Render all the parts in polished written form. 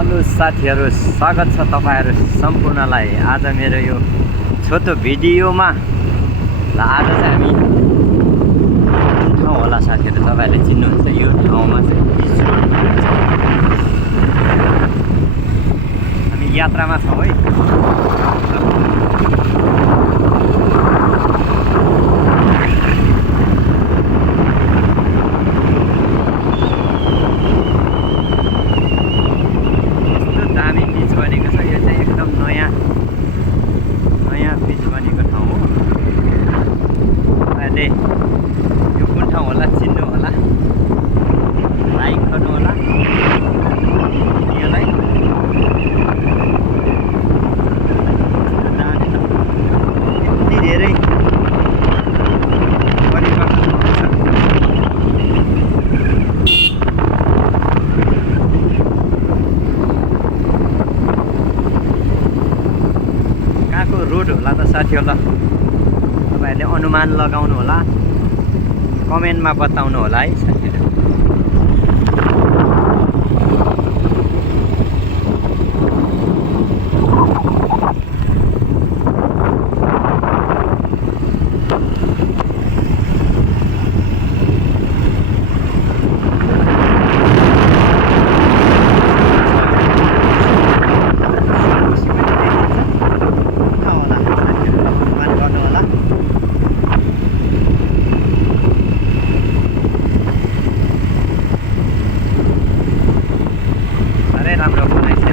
Hello साथीहरू, स्वागत छ तपाईहरु सम्पूर्णलाई आज मेरो यो छोटो भिडियोमा। ल आज चाहिँ हामी कुन ठाउँ होला साथीहरू, तपाईहरुले चिन्नुहुन्छ यो ठाउँमा चाहिँ बीच रोड भन्छ। हामी यात्रामा छौँ है। यो कुन ठाउँ होला चिन्नु होला, लाइक गर्नु होला भिडियोलाई। यति धेरै परिवर्तन हुन्छ। कहाँको रोड होला त साथीहरूलाई तपाईहरुले अनुमान लगाउनु होला, कमेन्टमा बताउनु होला है साथीहरु। राम्रो बनाइछ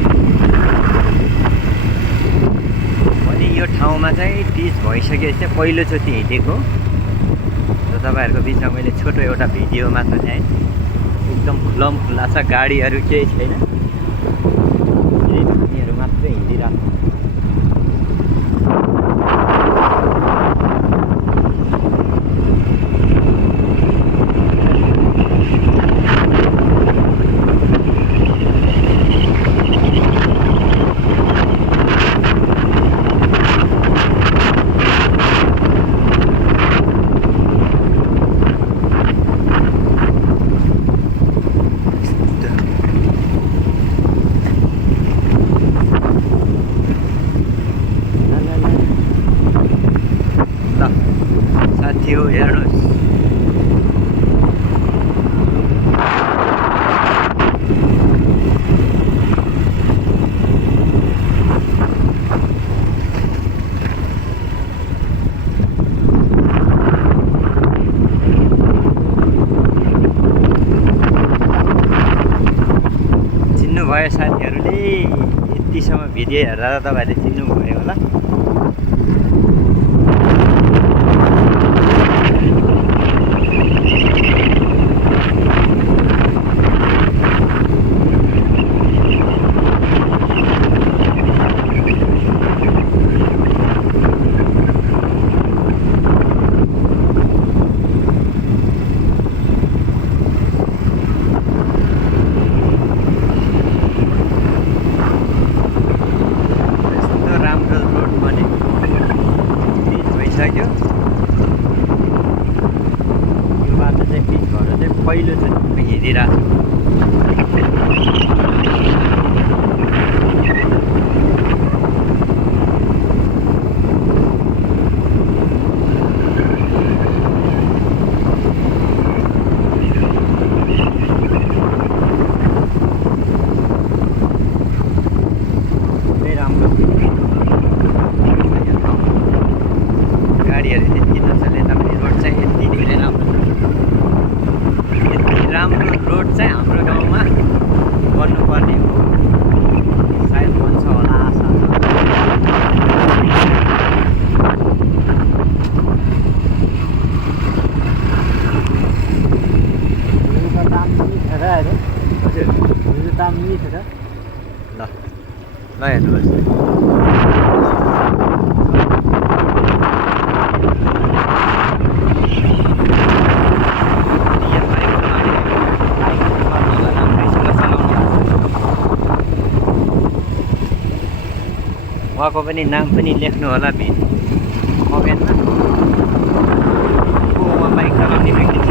अनि यो ठाउँमा चाहिँ डिज भइसकेपछि चाहिँ पहिलोचोटि हिँडेको र तपाईहरुको बिचमा मैले छोटो एउटा भिडियो मात्र ल्याएँ। एकदम खुल्लम खुल्ला छ, गाडीहरू केही छैन, हामीहरू मात्रै हिँडिरहेको। साथीहरु हेर्नुस्, चिन्नुभयो साथीहरुले, यतिसम्म भिडियो हेर्दा तपाईहरुले चिन्नुभयो होला। यो बाटो चाहिँ बिच भएर चाहिँ पहिलोचोटि हिँडिरहेको गाडीहरू त्यति नचले तापनि रोड चाहिँ यति धेरै राम्रो छ। यति राम्रो रोड चाहिँ हाम्रो गाउँमा गर्नुपर्ने हो, सायद बन्छ होला आशा छ। ल हेर्नुहोस्, उहाँको पनि नाम पनि लेख्नु होला कमेन्टमा। उहाँ बाइक चलाउने व्यक्ति छ।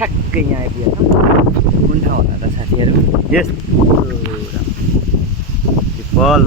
ठ्याक्कै यहाँ आइपुगेको छ कुन ठाउँ होला त साथीहरू यस बल